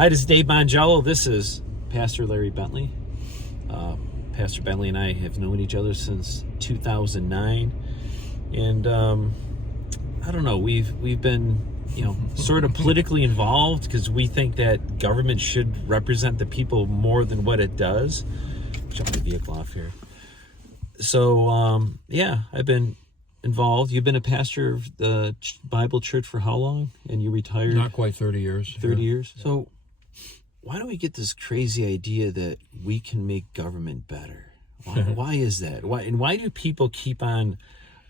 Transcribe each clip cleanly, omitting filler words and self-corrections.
Hi, this is Dave Mongielo. This is Pastor Larry Bentley. Pastor Bentley and I have known each other since 2009, and I don't know. We've been sort of politically involved because we think that government should represent the people more than what it does. Shut my vehicle off here. So I've been involved. You've been a pastor of the Bible church for how long? And you retired? Not quite 30 years. 30 years. Yeah. So why do we get this crazy idea that we can make government better? Why is that? Why do people keep on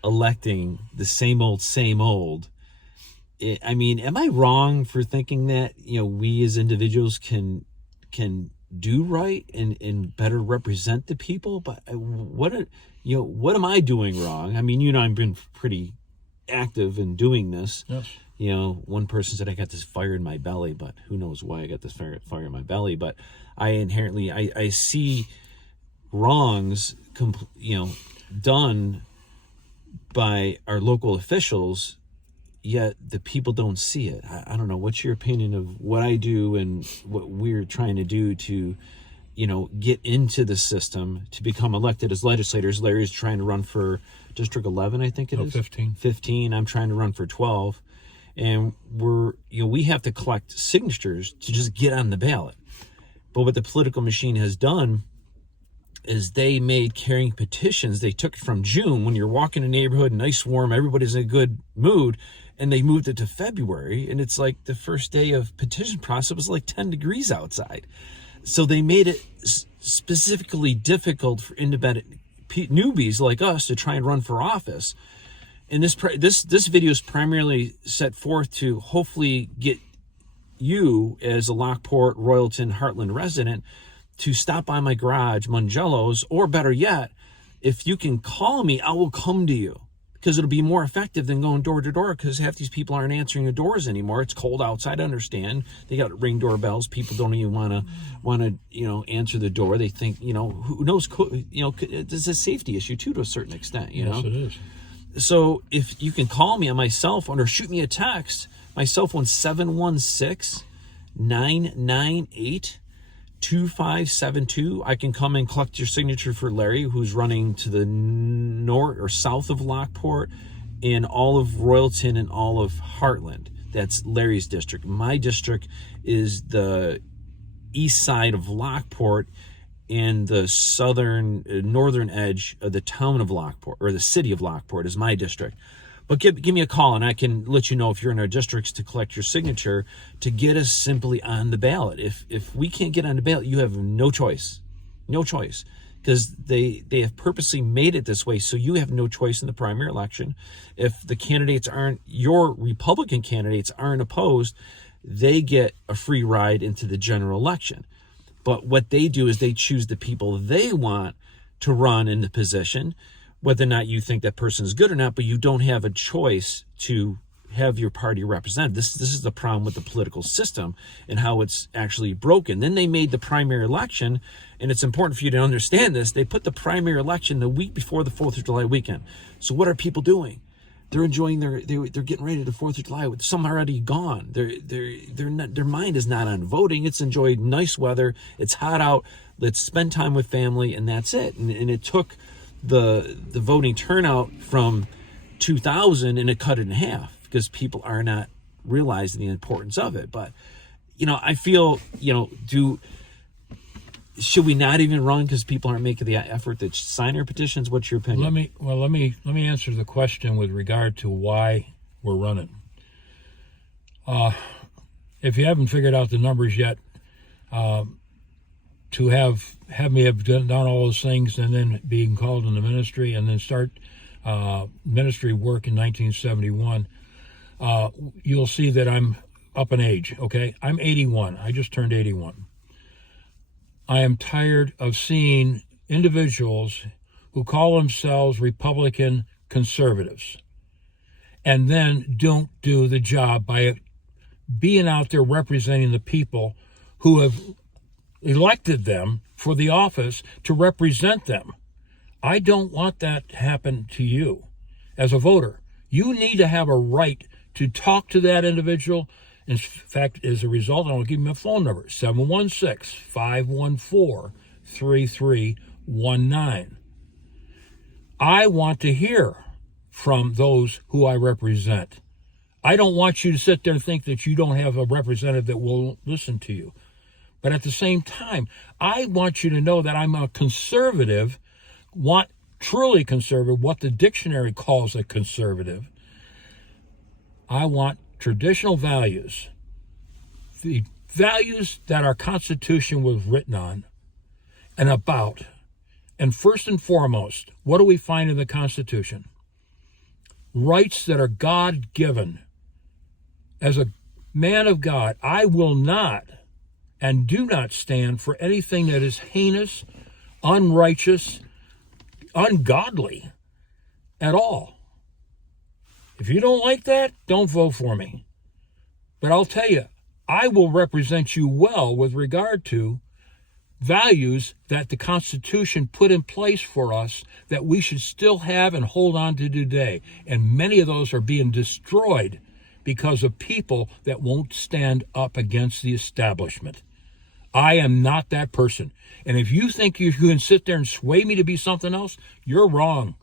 electing the same old? I mean, am I wrong for thinking that we as individuals can do right and better represent the people? But what am I doing wrong? I mean, I've been pretty active in doing this. Yes. One person said I got this fire in my belly, but who knows why I got this fire in my belly. But I inherently, I see wrongs, done by our local officials, yet the people don't see it. I don't know. What's your opinion of what I do and what we're trying to do to, get into the system to become elected as legislators? Larry's trying to run for District 11, I think it is. 15. 15. I'm trying to run for 12. And we have to collect signatures to just get on the ballot. But what the political machine has done is they made carrying petitions. They took it from June when you're walking in a neighborhood, nice, warm, everybody's in a good mood, and they moved it to February. And it's like the first day of petition process was like 10 degrees outside. So they made it specifically difficult for independent newbies like us to try and run for office. And this video is primarily set forth to hopefully get you as a Lockport, Royalton, Heartland resident to stop by my garage, Mongello's, or better yet, if you can call me, I will come to you, because it'll be more effective than going door to door, because half these people aren't answering the doors anymore. It's cold outside, I understand. They got ring doorbells. People don't even want to answer the door. They think, who knows, it's a safety issue too, to a certain extent, Yes, it is. So if you can call me on my cell phone or shoot me a text, my cell phone's 716-998-2572. I can come and collect your signature for Larry, who's running to the north or south of Lockport, in all of Royalton and all of Heartland. That's Larry's district. My district is the east side of Lockport and the northern edge of the town of Lockport, or the city of Lockport, is my district. But give me a call and I can let you know if you're in our districts to collect your signature to get us simply on the ballot. If we can't get on the ballot, you have no choice, because they have purposely made it this way, so you have no choice in the primary election. If the candidates your Republican candidates aren't opposed, they get a free ride into the general election. But what they do is they choose the people they want to run in the position, whether or not you think that person is good or not, but you don't have a choice to have your party represented. This is the problem with the political system and how it's actually broken. Then they made the primary election, and it's important for you to understand this. They put the primary election the week before the 4th of July weekend. So what are people doing? They're enjoying they're getting ready to the 4th of July. Some are already gone. Their mind is not on voting. It's enjoyed nice weather. It's hot out. Let's spend time with family, and that's it. And it took the voting turnout from 2000 and it cut it in half because people are not realizing the importance of it. But I feel should we not even run because people aren't making the effort to sign our petitions? What's your opinion? Let me answer the question with regard to why we're running. If you haven't figured out the numbers yet, to have me have done all those things and then being called in the ministry and then start ministry work in 1971, you'll see that I'm up in age. Okay, I'm 81. I just turned 81. I am tired of seeing individuals who call themselves Republican conservatives and then don't do the job by being out there representing the people who have elected them for the office to represent them. I don't want that to happen to you as a voter. You need to have a right to talk to that individual In fact, as a result, I'll give you my phone number, 716-514-3319. I want to hear from those who I represent. I don't want you to sit there and think that you don't have a representative that will listen to you. But at the same time, I want you to know that I'm a conservative, truly conservative, what the dictionary calls a conservative. I want traditional values, the values that our Constitution was written on and about. And first and foremost, what do we find in the Constitution? Rights that are God-given. As a man of God, I will not and do not stand for anything that is heinous, unrighteous, ungodly at all. If you don't like that, don't vote for me. But I'll tell you, I will represent you well with regard to values that the Constitution put in place for us that we should still have and hold on to today. And many of those are being destroyed because of people that won't stand up against the establishment. I am not that person. And if you think you can sit there and sway me to be something else, you're wrong.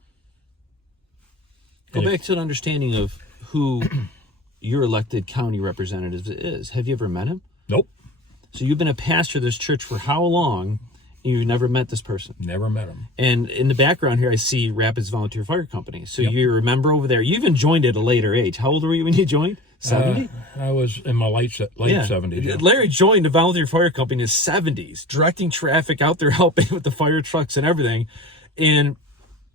Go back to an understanding of who your elected county representative is. Have you ever met him? Nope. So you've been a pastor of this church for how long? And you've never met this person? Never met him. And in the background here, I see Rapids Volunteer Fire Company. So Yep. you remember over there. You even joined at a later age. How old were you when you joined? 70? I was in my late 70s. Yeah. Larry joined the Volunteer Fire Company in his 70s, directing traffic out there, helping with the fire trucks and everything. And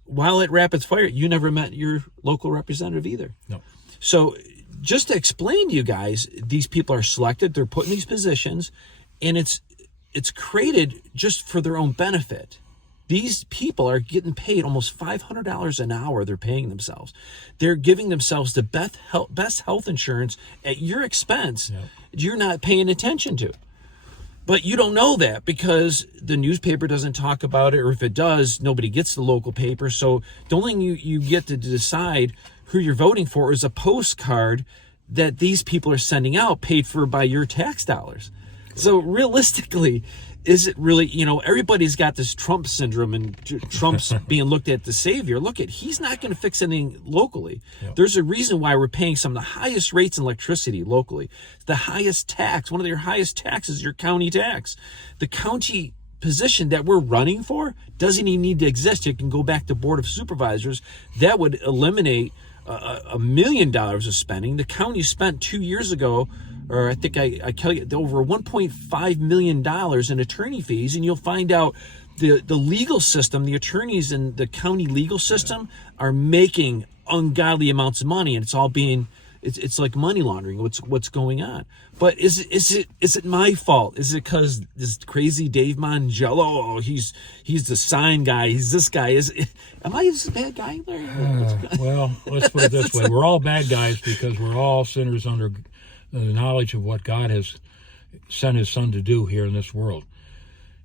while at Rapids Fire, you never met your local representative either. No. So just to explain to you guys, these people are selected, they're put in these positions, and it's created just for their own benefit. These people are getting paid almost $500 an hour. They're paying themselves. They're giving themselves the best health insurance at your expense. Yep. You're not paying attention to. But you don't know that because the newspaper doesn't talk about it, or if it does, nobody gets the local paper. So the only thing you get to decide who you're voting for is a postcard that these people are sending out, paid for by your tax dollars. So realistically, is it really, everybody's got this Trump syndrome and Trump's being looked at the savior. Look he's not going to fix anything locally. Yep. There's a reason why we're paying some of the highest rates in electricity locally. The highest tax, one of your highest taxes, your county tax. The county position that we're running for doesn't even need to exist. It can go back to Board of Supervisors. That would eliminate $1 million of spending. The county spent 2 years ago, or I think I tell you, over $1.5 million in attorney fees, and you'll find out the legal system, the attorneys in the county legal system are making ungodly amounts of money, and it's all being, it's like money laundering. What's going on? But is it my fault? Is it because this crazy Dave Mongielo? He's the sign guy. He's this guy. Am I this bad guy? Well, let's put it this way: we're all bad guys because we're all sinners under the knowledge of what God has sent His Son to do here in this world,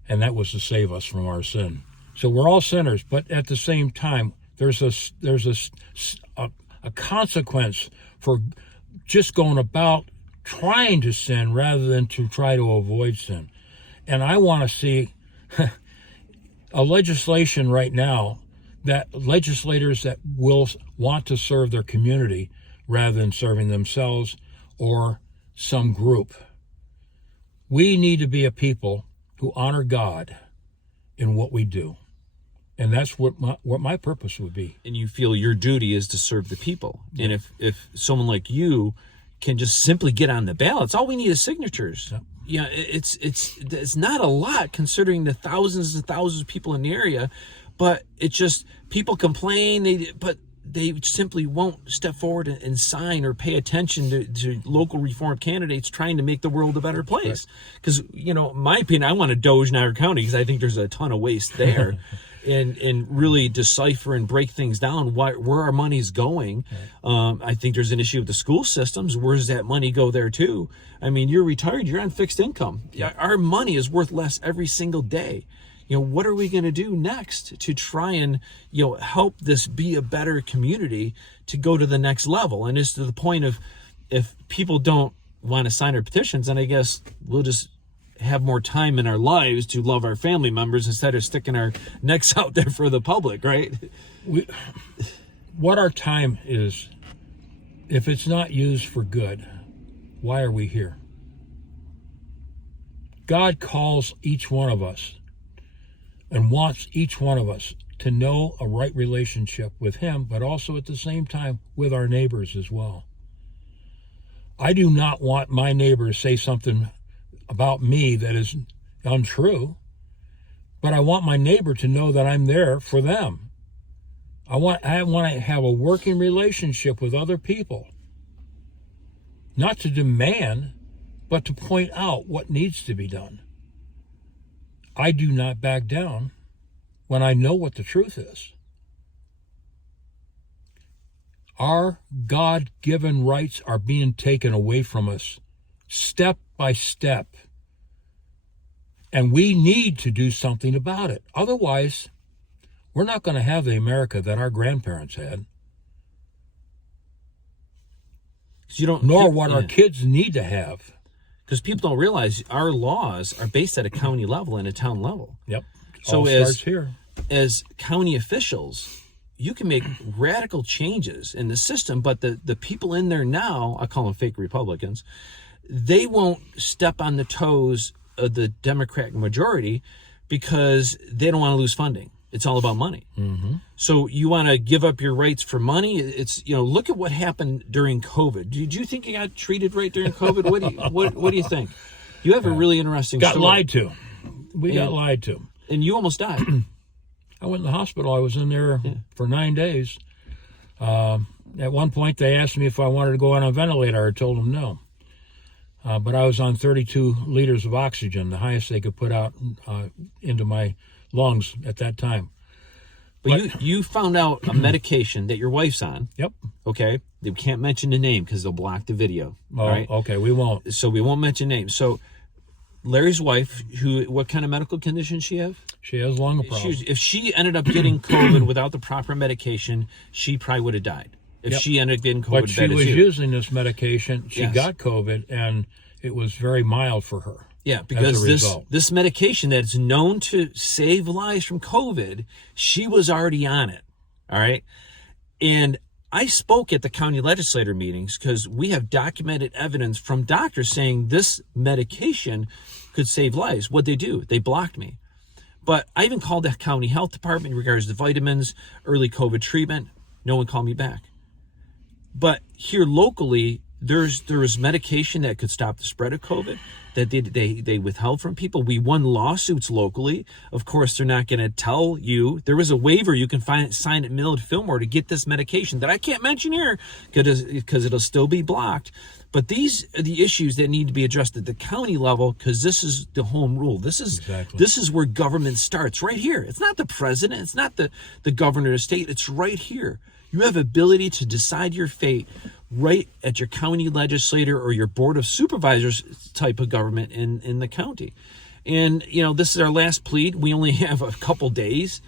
and that was to save us from our sin. So we're all sinners, but at the same time, there's a consequence for just going about trying to sin rather than to try to avoid sin. And I want to see a legislation right now that legislators that will want to serve their community rather than serving themselves or some group. We need to be a people who honor God in what we do. And that's what my purpose would be. And you feel your duty is to serve the people. Yeah. And if someone like you can just simply get on the ballots, all we need is signatures. Yeah, it's not a lot considering the thousands and thousands of people in the area, but it's just people complain, but they simply won't step forward and sign or pay attention to local reform candidates trying to make the world a better place. Because, in my opinion, I want to doge Niagara County because I think there's a ton of waste there. And really decipher and break things down, where our money's going. I think there's an issue with the school systems. Where does that money go there too? I mean, you're retired, you're on fixed income. Our money is worth less every single day. What are we going to do next to try and, help this be a better community to go to the next level? And it's to the point of, if people don't want to sign our petitions, then I guess we'll just have more time in our lives to love our family members instead of sticking our necks out there for the public, right? What our time is, if it's not used for good, why are we here? God calls each one of us and wants each one of us to know a right relationship with him, but also at the same time with our neighbors as well. I do not want my neighbor to say something about me that is untrue, but I want my neighbor to know that I'm there for them. I want to have a working relationship with other people, not to demand, but to point out what needs to be done. I do not back down when I know what the truth is. Our God-given rights are being taken away from us step by step. And we need to do something about it. Otherwise, we're not going to have the America that our grandparents had. Nor what our kids need to have. Because people don't realize our laws are based at a county level and a town level. Yep. So starts here. As county officials, you can make radical changes in the system, but the people in there now, I call them fake Republicans, they won't step on the toes of the Democratic majority because they don't want to lose funding. It's all about money. Mm-hmm. So you want to give up your rights for money? It's, look at what happened during COVID. Did you think you got treated right during COVID? What do you think? You have a really interesting story. Got lied to. We got lied to. And you almost died. I went in the hospital. I was in there for 9 days. At one point, they asked me if I wanted to go on a ventilator. I told them no. But I was on 32 liters of oxygen, the highest they could put out into my lungs at that time. But you found out a medication that your wife's on. Yep. Okay. They can't mention the name because they'll block the video. Oh, right? Okay. We won't. So we won't mention names. So Larry's wife, what kind of medical condition she have? She has lung problems. If she ended up getting COVID without the proper medication, she probably would have died. If she ended up getting COVID, but she was using this medication. She got COVID, and it was very mild for her. Yeah, because this medication that's known to save lives from COVID, she was already on it. All right. And I spoke at the county legislator meetings because we have documented evidence from doctors saying this medication could save lives. What they do, they blocked me. But I even called the county health department in regards to vitamins, early COVID treatment. No one called me back. But here locally, there was medication that could stop the spread of COVID that they withheld from people. We won lawsuits locally. Of course, they're not going to tell you. There was a waiver you can sign at Millard Fillmore to get this medication that I can't mention here because it'll still be blocked. But these are the issues that need to be addressed at the county level because this is the home rule. This is where government starts, right here. It's not the president. It's not the governor of the state. It's right here. You have ability to decide your fate right at your county legislator or your board of supervisors type of government in the county. And, this is our last plea. We only have a couple days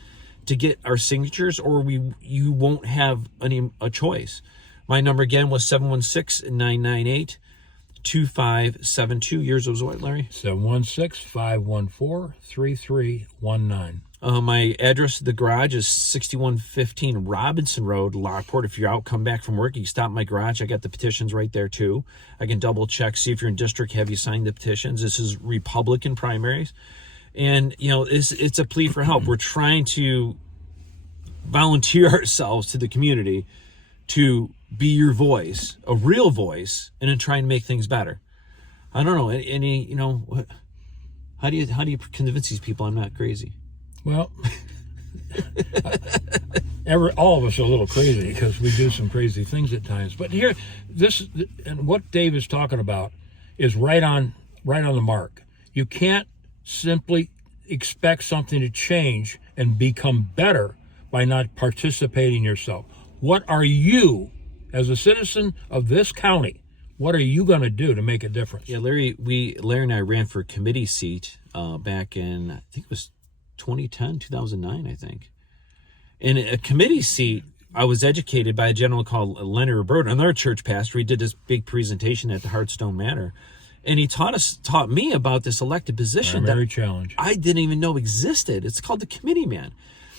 to get our signatures or you won't have a choice. My number again was 716-998-2572. Yours was what, Larry? 716-514-3319. My address to the garage is 6115 Robinson Rd Lockport. If you're out, come back from work, you can stop in my garage. I got the petitions right there too. I can double check, see if you're in district, have you signed the petitions. This is Republican primaries. And, it's a plea for help. We're trying to volunteer ourselves to the community to be your voice, a real voice, and then trying to make things better. I don't know, how do you convince these people I'm not crazy? Well, all of us are a little crazy because we do some crazy things at times. But here, and what Dave is talking about is right on the mark. You can't simply expect something to change and become better by not participating yourself. What are you, as a citizen of this county, what are you going to do to make a difference? Yeah, Larry and I ran for a committee seat back in, I think it was 2009, I think. And a committee seat I was educated by a gentleman called Leonard Bird, another church pastor. He did this big presentation at the Heartstone Manor, and he taught me about this elected position Primary challenge. I didn't even know existed. It's called the committee man.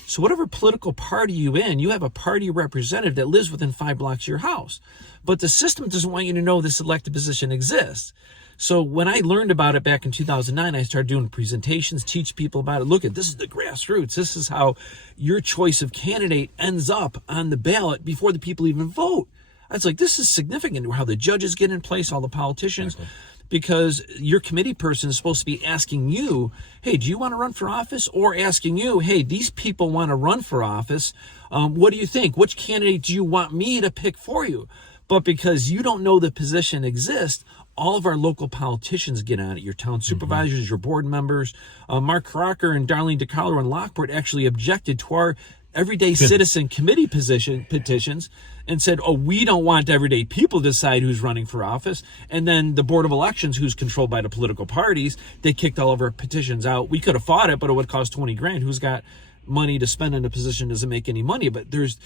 So whatever political party you in, you have a party representative that lives within 5 blocks of your house. But the system doesn't want you to know this elected position exists. So when I learned about it back in 2009, I started doing presentations, teach people about it. Look at this is the grassroots. This is how your choice of candidate ends up on the ballot before the people even vote. I was like, this is significant, how the judges get in place, all the politicians. Exactly. Because your committee person is supposed to be asking you, hey, do you want to run for office? Or asking you, hey, these people want to run for office. What do you think? Which candidate do you want me to pick for you? But because you don't know the position exists, all of our local politicians get on it. Your town supervisors, your board members. Mark Crocker and Darlene DeCarlo and Lockport actually objected to our everyday citizen committee petitions and said, oh, we don't want everyday people to decide who's running for office. And then the Board of Elections, who's controlled by the political parties, they kicked all of our petitions out. We could have fought it, but it would cost $20,000. Who's got money to spend in a position doesn't make any money? But there's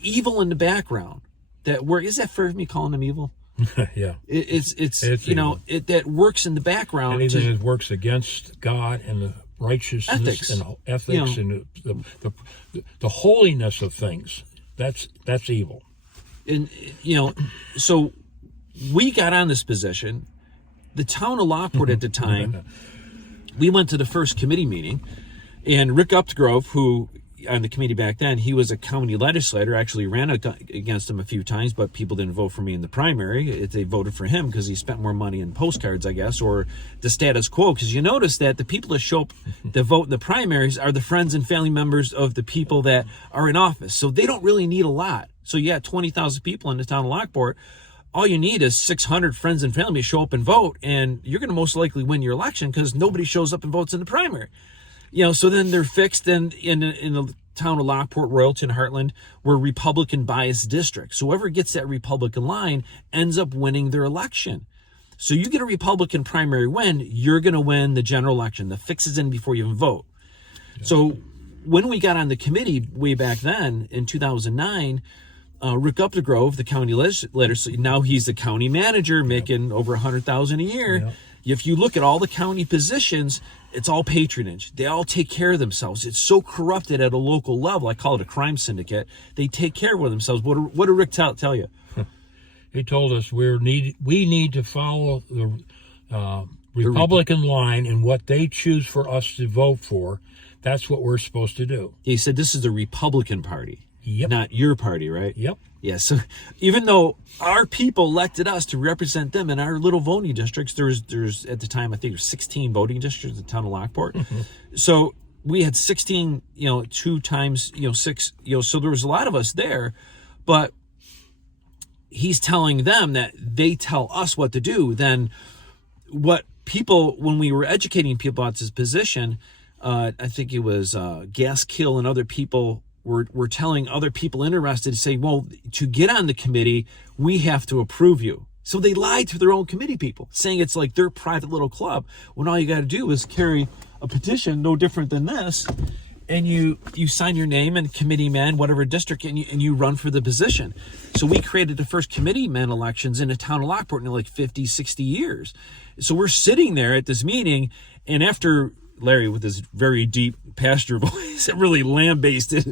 evil in the background. Is that fair of me calling them evil? Yeah. It's that works in the background. Anything that works against God and the righteousness and ethics and the holiness of things, that's evil. And so we got on this position. The town of Lockport at the time, we went to the first committee meeting, and Rick Updegrove, who on the committee back then, he was a county legislator, actually ran against him a few times, but people didn't vote for me in the primary. They voted for him because he spent more money in postcards, I guess, or the status quo. Because you notice that the people that show up that vote in the primaries are the friends and family members of the people that are in office. So they don't really need a lot. So you got 20,000 people in the town of Lockport. All you need is 600 friends and family to show up and vote, and you're going to most likely win your election because nobody shows up and votes in the primary. So then they're fixed in the town of Lockport, Royalton, Heartland, were Republican biased districts. So whoever gets that Republican line ends up winning their election. So you get a Republican primary win, you're going to win the general election. The fix is in before you even vote. Yeah. So when we got on the committee way back then in 2009, Rick Updegrove, the county legislator, so now he's the county manager, making over $100,000 a year. Yeah. If you look at all the county positions, it's all patronage. They all take care of themselves. It's so corrupted at a local level. I call it a crime syndicate. They take care of themselves. What did Rick tell you? He told us we need to follow the Republican line and what they choose for us to vote for. That's what we're supposed to do. He said this is the Republican Party, not your party, right? Yep. Yeah, so even though our people elected us to represent them in our little voting districts, there's at the time, I think there's 16 voting districts in the town of Lockport. So we had 16, 2 times, 6, so there was a lot of us there, but he's telling them that they tell us what to do. Then what people, when we were educating people about this position, I think it was Gaskill and other people were telling other people interested to say, well, to get on the committee, we have to approve you. So they lied to their own committee people, saying it's like their private little club, when all you got to do is carry a petition no different than this, and you sign your name and committee man, whatever district, and you run for the position. So we created the first committee man elections in the town of Lockport in like 50, 60 years. So we're sitting there at this meeting, and after Larry, with his very deep pastor voice, it really lambasted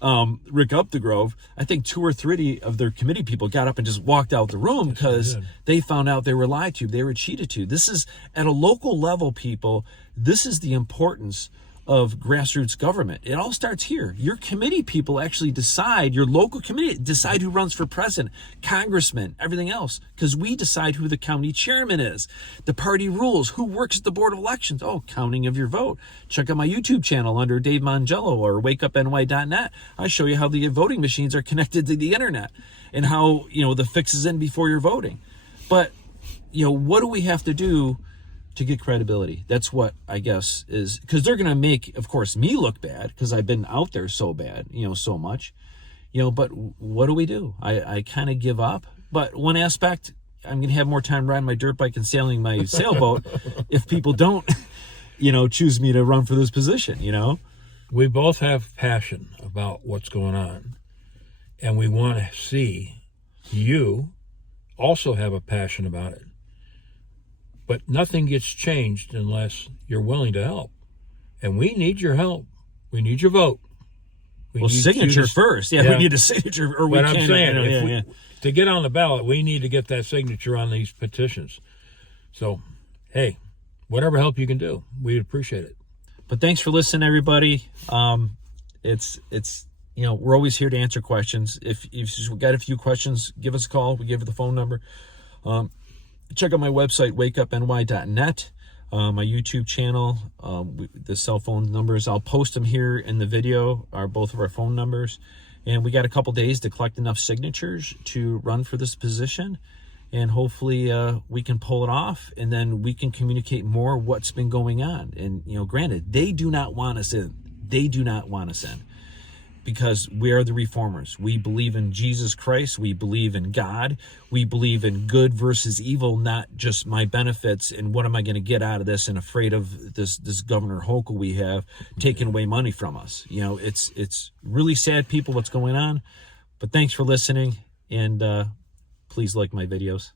Rick Updegrove. I think 2 or 3 of their committee people got up and just walked out the room because they found out they were lied to, they were cheated to. This is, at a local level, people, this is the importance of grassroots government. It all starts here. Your committee people actually decide, your local committee decide who runs for president, congressman, everything else, because we decide who the county chairman is. The party rules, who works at the Board of Elections. Oh, counting of your vote. Check out my YouTube channel under Dave Mongielo or wakeupny.net. I show you how the voting machines are connected to the internet and how, the fix is in before you're voting. But, what do we have to do to get credibility? That's what I guess is, because they're going to make, of course, me look bad because I've been out there so bad, so much, but what do? I kind of give up. But one aspect, I'm going to have more time riding my dirt bike and sailing my sailboat if people don't, choose me to run for this position, We both have passion about what's going on. and we want to see you also have a passion about it. But nothing gets changed unless you're willing to help. And we need your help. We need your vote. Well, signature first. Yeah, we need a signature. Or we but can't. I'm saying, to get on the ballot, we need to get that signature on these petitions. So, hey, whatever help you can do, we'd appreciate it. But thanks for listening, everybody. It's we're always here to answer questions. If you've got a few questions, give us a call. We give you the phone number. Check out my website, wakeupny.net. My YouTube channel, the cell phone numbers, I'll post them here in the video, are both of our phone numbers. And we got a couple days to collect enough signatures to run for this position. And hopefully we can pull it off, and then we can communicate more what's been going on. And, granted, they do not want us in. They do not want us in. Because we are the reformers. We believe in Jesus Christ. We believe in God. We believe in good versus evil, not just my benefits and what am I going to get out of this, and afraid of this Governor Hochul we have taking away money from us. It's really sad, people, what's going on. But thanks for listening, and please like my videos.